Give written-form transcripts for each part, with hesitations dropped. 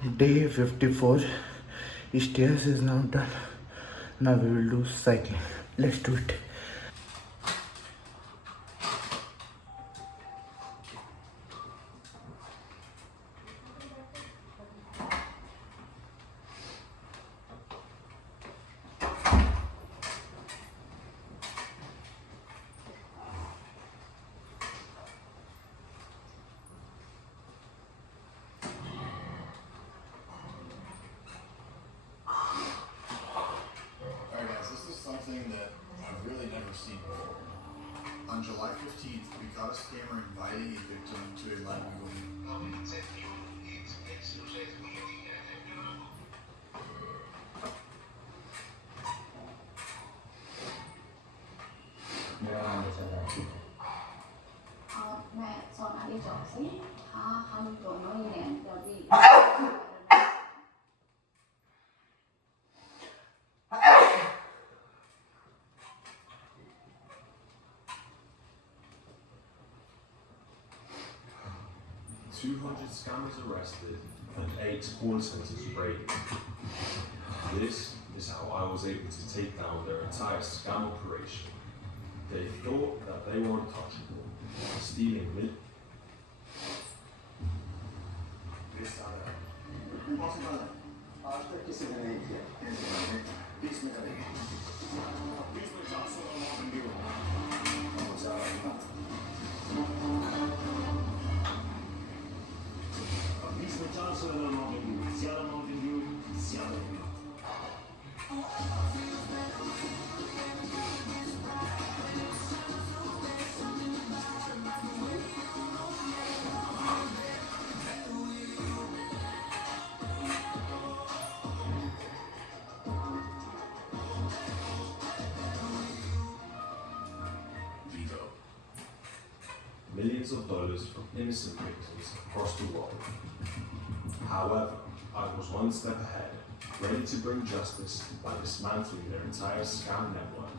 Day 54. Stairs is now done. Now we will do cycling. Let's do it. Alright guys, this is something that I've really never seen before. On July 15th, we got a scammer inviting a victim to a live movie. Mẹ cho nó đi chỗ xí, không chỗ nó như này, giờ bị $200 scammers arrested and 8 call centers raided. This is how I was able to take down their entire scam operation. They thought that they were untouchable, stealing mid. आज तक किसी ने नहीं किया 20 में करेंगे 20 में 400 amount due हो जाएगा 20 में 400 अमाउंट ड्यू ज्यादा अमाउंट ड्यू ज्यादा millions of dollars from innocent victims across the world. However, I was one step ahead, ready to bring justice by dismantling their entire scam network.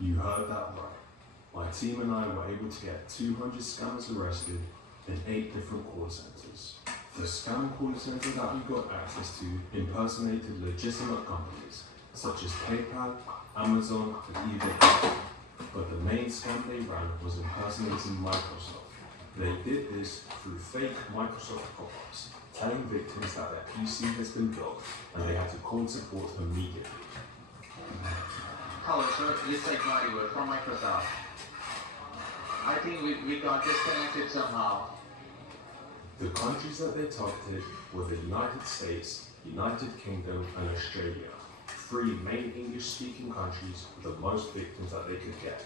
You heard that right. My team and I were able to get 200 scammers arrested in 8 different call centers. The scam call center that we got access to impersonated legitimate companies such as PayPal, Amazon, and eBay. But the main scam they ran was impersonating Microsoft. They did this through fake Microsoft pop-ups, telling victims that their PC has been blocked and they had to call support immediately. Hello, sir. This is Mario from Microsoft. I think we got disconnected somehow. The countries that they targeted were the United States, United Kingdom, and Australia, 3 main English-speaking countries with the most victims that they could get.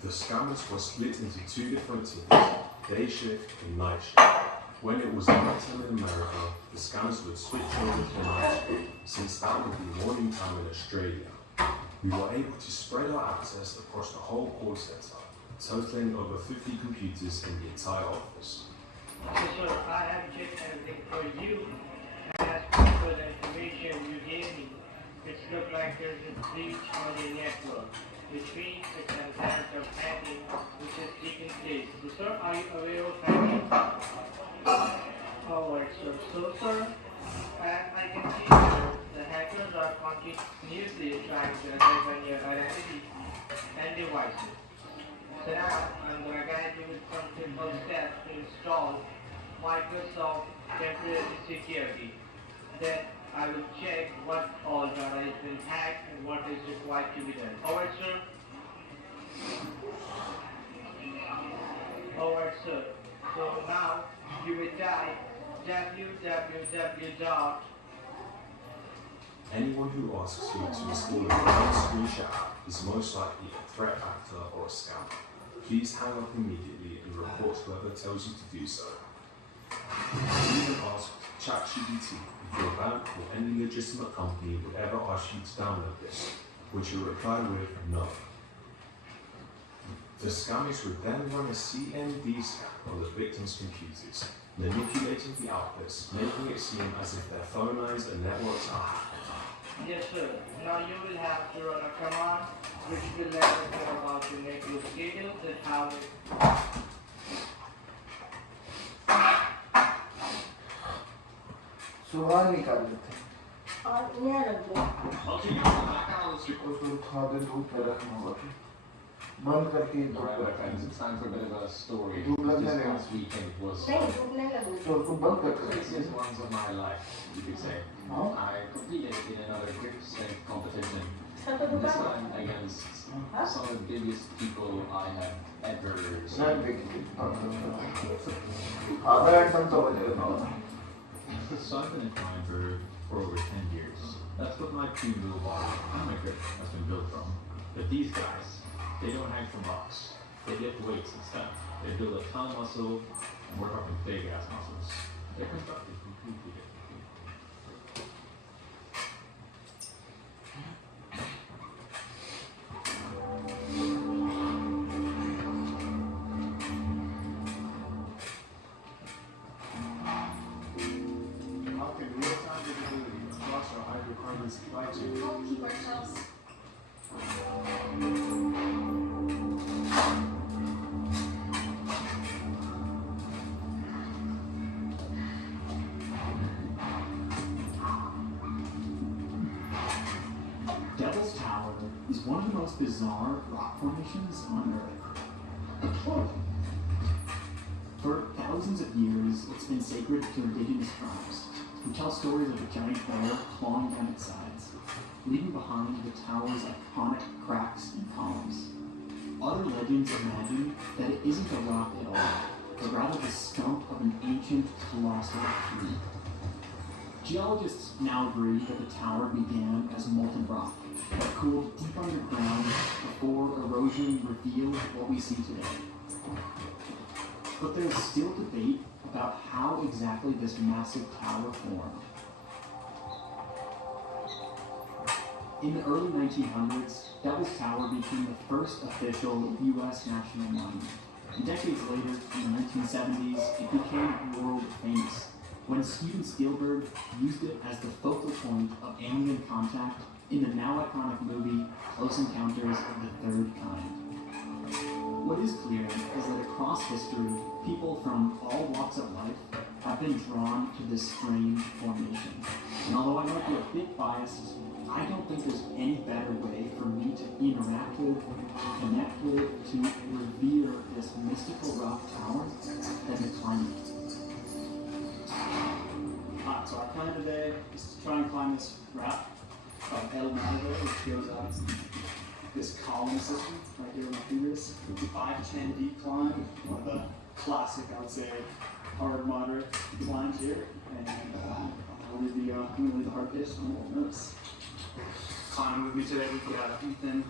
The scammers were split into 2 different teams, day shift and night shift. When it was nighttime in America, the scammers would switch over to night shift, since that would be morning time in Australia. We were able to spread our access across the whole call center, totaling over 50 computers in the entire office. So, sir, I have checked everything for you, and as per the information you gave me, it looks like there's a breach on the network, which means it's an attempt of hacking which is taking place. So, sir, are you aware of hacking? Alright, sir. So, sir, as I can see here, the hackers are continuously trying to attack on your identity and devices. So now I'm going to guide you with some simple steps to install Microsoft Temporary Security. Then I will check what all data has been hacked and what is required to be done. Alright, sir? Alright, sir. So now you will type www. Anyone who asks you to install a private screenshot app is most likely a threat actor or a scammer. Please hang up immediately and report whoever tells you to do so. Even ask ChatGPT if your bank or any legitimate company would ever ask you to download this, which you reply with no. The scammers would then run a CMD scan on the victim's computers, manipulating the outputs, making it seem as if their phone lines and networks are hacked. Yes, sir. Now you will have to run a command which will let us know about the network schedule, the tower. सुबह निकाल लेते हैं और यहाँ रख दो उसको उठा दे धूप में रखना होगा फिर बंद करके धूप Alright, में my रखना friends, it's time for a bit of a story. Who loves This that past weekend was नहीं धूप नहीं लगू तो उसको बंद the करके craziest ones of my life, you could say. Huh? I competed in another grip strength competition. सब तो This दुकान time against some of the biggest people I have ever रख seen. देंगे आधा घंटा तो बजेगा So I've been in climber for over 10 years. That's what my clean little body and my grip has been built from. But these guys, they don't hang from rocks. They lift weights and stuff. They build a ton of muscle and work up in big ass muscles. They're constructed completely differently. How can real-time visibility across our hydrocarbon supply chain We'll keep ourselves. Devil's Tower is one of the most bizarre rock formations on Earth. For thousands of years, it's been sacred to indigenous tribes, who tell stories of a giant bear clawing down its sides, leaving behind the tower's iconic cracks and columns. Other legends imagine that it isn't a rock at all, but rather the stump of an ancient colossal tree. Geologists now agree that the tower began as molten rock that cooled deep underground before erosion revealed what we see today. But there's still debate about how exactly this massive tower formed. In the early 1900s, Devil's Tower became the first official U.S. national monument. And decades later, in the 1970s, it became world famous when Steven Spielberg used it as the focal point of alien contact in the now iconic movie Close Encounters of the Third Kind. What is clear is that across history, people from all walks of life have been drawn to this strange formation. And although I might be a bit biased, I don't think there's any better way for me to interact with, connect with, to revere this mystical rock tower than to climb it. So our plan today is to try and climb this route called El Matador, which goes up this column system right here with my fingers. 5 to 10 deep climb, one of the classic, I would say, hard moderate climbs here. And I'll leave the hard bit, so I'm a little nervous. Climbing with me today, we've got Ethan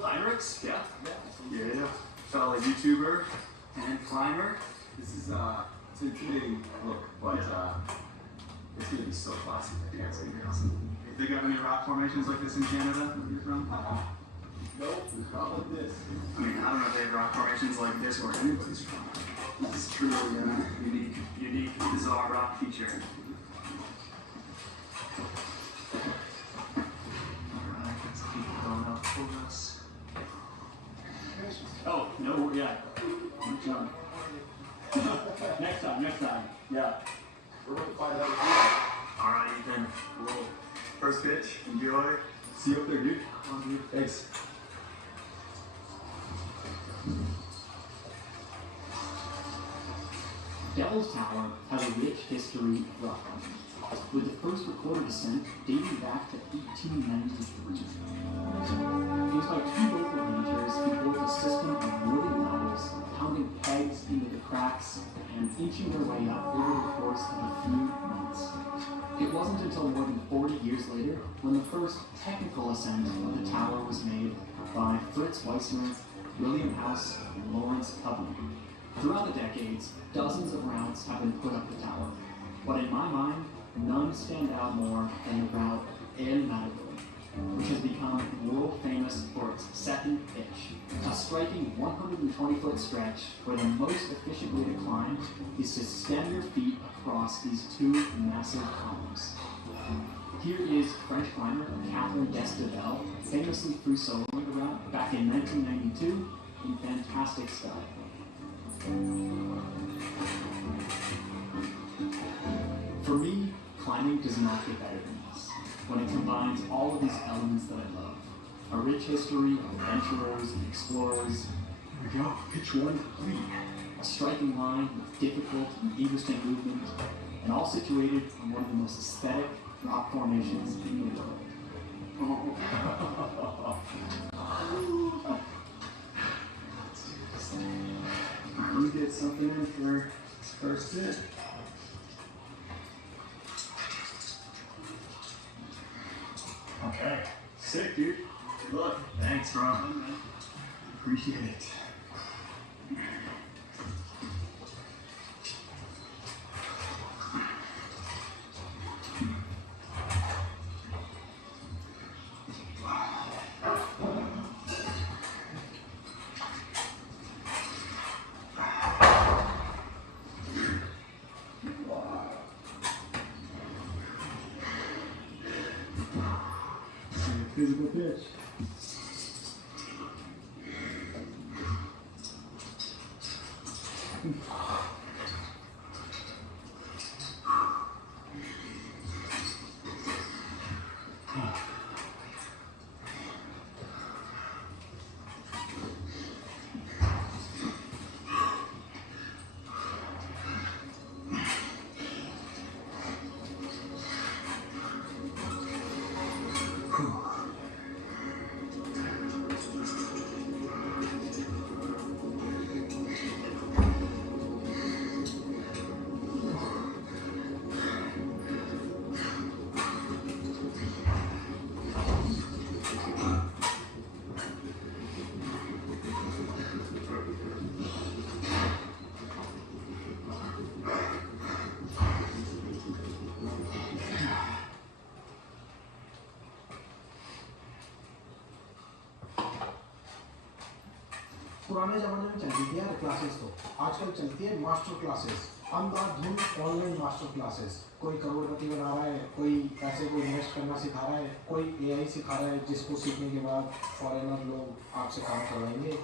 Heinrichs, yeah, fellow YouTuber and climber. This is it's an intimidating look, but it's gonna be so classy. I can't wait. They got any rock formations like this in Canada where you're from? Nope, not like this. I mean, I don't know if they have rock formations like this where anybody's from. This is truly a unique, bizarre rock feature. Alright, let's keep going up for us. Oh, no, yeah. Good job. Next time, yeah. We're going to find out. Alright, Ethan. Cool. First pitch, enjoy. See you up there, dude. Thanks. Devil's Tower has a rich history of rock climbing, with the first recorded ascent dating back to 1893. It was by 2 local painters who built a system of wooden ladders, pounding pegs into the cracks and inching their way up over the course of a few months. It wasn't until more than 40 years later when the first technical ascent of the tower was made by Fritz Weissner, William House, and Lawrence Coveney. Throughout the decades, dozens of routes have been put up the tower, but in my mind, none stand out more than the route El Matador, which has become world famous for its second pitch, a striking 120-foot stretch where the most efficient way to climb is to stem your feet across these 2 massive columns. Here is French climber Catherine Desdevel famously free soloing the route back in 1992 in fantastic style. For me, climbing does not get better than this, when it combines all of these elements that I love. A rich history of adventurers and explorers. Here we go, pitch 1, lead. A striking line with difficult and interesting movement, and all situated on one of the most aesthetic rock formations in the world. You get something in for first hit. Okay. Sick, dude. Good luck. Thanks, bro. Appreciate it. Physical pitch. पुराने ज़माने में चलती थी यार classes, तो आजकल चलती है मास्टर क्लासेस, अंधाधुंध ऑनलाइन मास्टर क्लासेस। कोई करोड़पति बना रहा है, कोई पैसे को इन्वेस्ट करना सिखा रहा है, कोई एआई सिखा रहा है, जिसको सीखने के बाद फॉरेनर लोग आपसे काम करवाएंगे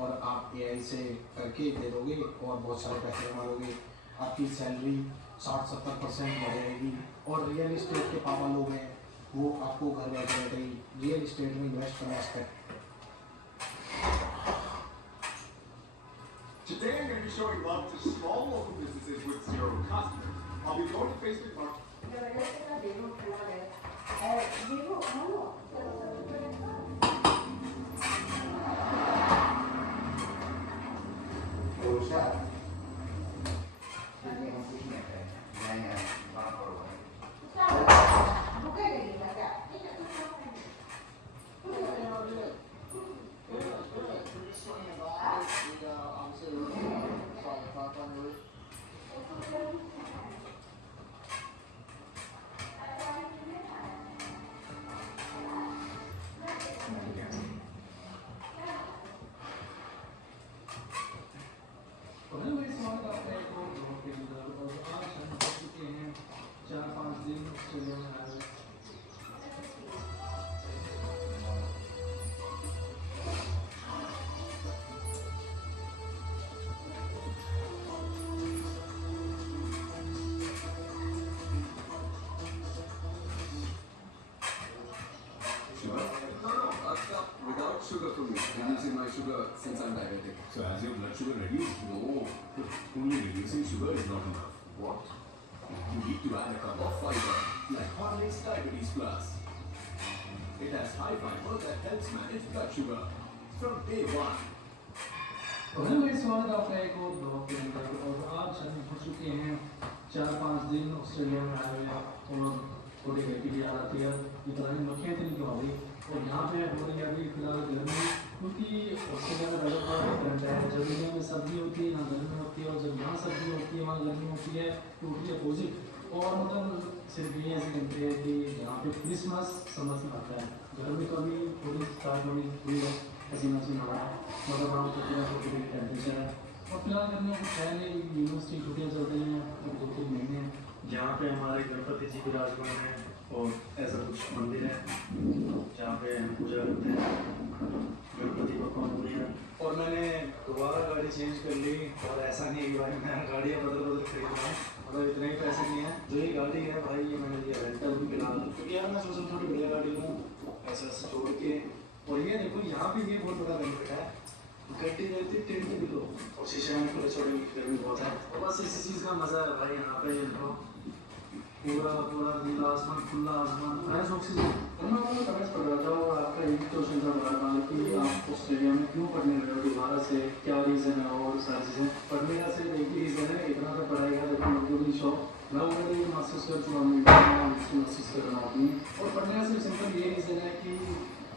और आप एआई से करके दे दोगे और बहुत सारे पैसे कमा लोगे। आपकी सैलरी 60-70% बढ़ जाएगी। और रियल इस्टेट के पापा लोग हैं, वो आपको घर बैठे बैठे रियल इस्टेट में इन्वेस्ट करना सिखाएंगे। Today I'm going to be showing love to small local businesses with 0 customers. I'll be going to Facebook Market. Sugar for me. I'm using my sugar since I'm diabetic. So has your blood sugar reduced? No. Only reducing sugar is not enough. What? You need to add a cup of fiber, like Horlicks Diabetes Plus. It has high fiber that helps manage blood sugar from day one. स्वागत आपका एक और blog के अंदर। और आज हम हो चुके हैं 4-5 दिन ऑस्ट्रेलिया में आए हुए और थोड़ी गतिविधि आ रही है। ये पता नहीं मक्खियाँ तो नहीं आ रही। और यहाँ पे हो रही है अभी फिलहाल गर्मी, क्योंकि ऑस्ट्रेलिया में वेदर बहुत डिफरेंट है। जब इंडिया में सर्दी होती है ना गर्मी होती है, और जब यहाँ सर्दी होती है वहाँ गर्मी होती है, टोटली अपोजिट। और मतलब सिर्फ ये ऐसी कंट्री है कि यहाँ पे क्रिसमस समझ में आता है। गर्मी तो अभी थोड़ी स्टार्ट होनी हुई है, पसीना पसीना आ रहा है, मतलब वहाँ पर थोड़ी टेम्परेचर है। और फिलहाल गर्मियों को पहले यूनिवर्सिटी छुट्टियाँ चल रही हैं 2-3 महीने, जहाँ पे हमारे गणपति जी विराजमान हैं और ऐसा कुछ मंदिर है जहाँ पे हम पूजा करते हैं गणपति गाड़ी चेंज कर ली और ऐसा नहीं है कि भाई मैं गाड़ियाँ बदल खरीद रहा हूँ, मतलब इतने ही पैसे नहीं है। जो ये गाड़ी है भाई ये मैंने लिया रेंटल भी फिलहाल, क्योंकि यार मैं सोचा थोड़ी बढ़िया गाड़ी लूँ ऐसे जोड़ के। और ये देखो यहाँ भी ये बहुत बड़ा बेनिफिट है, गड्डी रहती टेंट भी लो और शीशे में खुले छोड़े गर्मी बहुत है। और बस इसी चीज़ का मज़ा है भाई यहाँ पे, देखो पूरा पूरा नीला आसमान, खुला आसमान, फ्रेश ऑक्सीजन। और मैं आपको कमेंट्स पढ़ रहा था और आपका एक क्वेश्चन था बड़ा कि आप ऑस्ट्रेलिया में क्यों पढ़ने गए हो दोबारा से, क्या रीज़न है और सारी चीज़ें। पढ़ने का सिर्फ एक ही रीज़न है, इतना तो पढ़ाई का देखो मतलब नहीं शौक। मैं ऑलरेडी मास्टर्स कर चुका हूँ, मास्टर्स कर रहा हूँ। और पढ़ने का सिर्फ सिंपल ये रीज़न है कि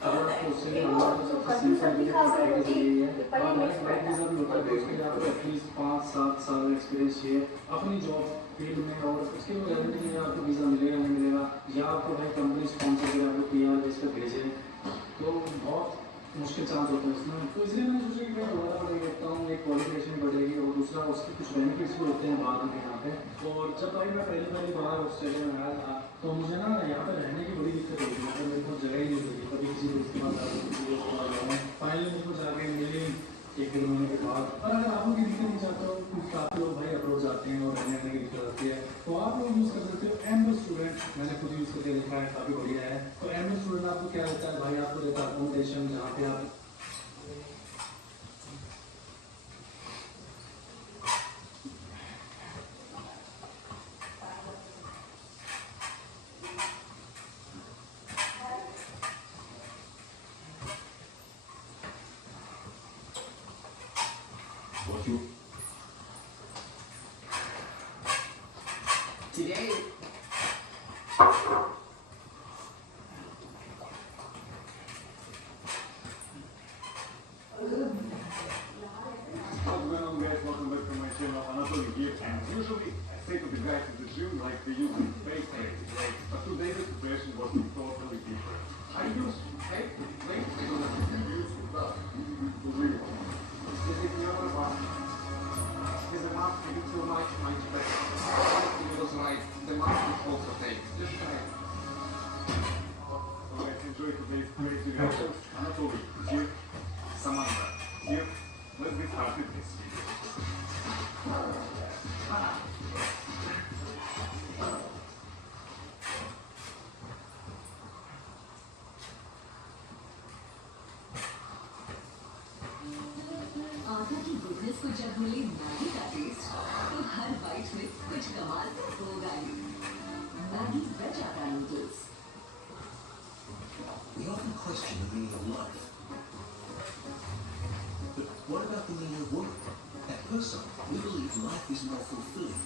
अगर आप ऑस्ट्रेलिया में तो सबसे सिंपल ये पढ़ाई के जरिए है। और नेक्स्ट लाइफ वीज़ा भी होता है, तो उसके लिए आपको एटलीस्ट 5-7 साल एक्सपीरियंस चाहिए अपनी जॉब फील्ड में। और उसके लिए गारंटी नहीं है आपको वीज़ा मिलेगा नहीं मिलेगा, या आपको भाई कंपनी स्पॉन्सर करें, आपको PR बेस पर भेजें, तो बहुत मुश्किल चांस होता है इसमें। तो इसलिए मैंने सोचा कि मैं दोबारा पढ़ाई करता हूँ, एक क्वालिफिकेशन बढ़ेगी और दूसरा उसके कुछ बेनिफिट्स भी होते हैं बाद में यहाँ पे। और जब भाई मैं पहली बार ऑस्ट्रेलिया में आया था तो मुझे ना यहाँ पर रहने की बड़ी दिक्कत होती है, मेरे को जगह ही नहीं मिली, कभी किसी दोस्त के पास फाइनली मेरे को जाके मिली 1-2 महीने के बाद। और अगर आप लोग की दिक्कत नहीं चाहते हो, काफ़ी लोग भाई अप्रोच जाते हैं और रहने की दिक्कत आती है, तो आप लोग यूज़ कर सकते हो एमबो स्टूडेंट। मैंने खुद यूज़ करके देखा है, काफ़ी बढ़िया है। तो एमबो स्टूडेंट आपको क्या देता है भाई, आपको देता है अकोमोडेशन जहाँ पे आप What you? Today, What's going on, guys? Welcome back to my channel. Anatoly here, and usually I say to the guys at the gym like they use fake legs, right? But today's situation was totally different. I use fake legs because I use the real one. This is the other one. Is enough to get too much better. Because like the mask is also fake. Just try it. So let's enjoy today's crazy reactions. Anatoly here, Samantha here. Let's get started this video. आटा की goodness को जब मिले Maggi का test, तो हर bite में कुछ कमाल तो होगा ही। मैगी वेज आटा noodles. We often question the meaning of life. But what about the meaning of work? At Person, we believe life is more fulfilling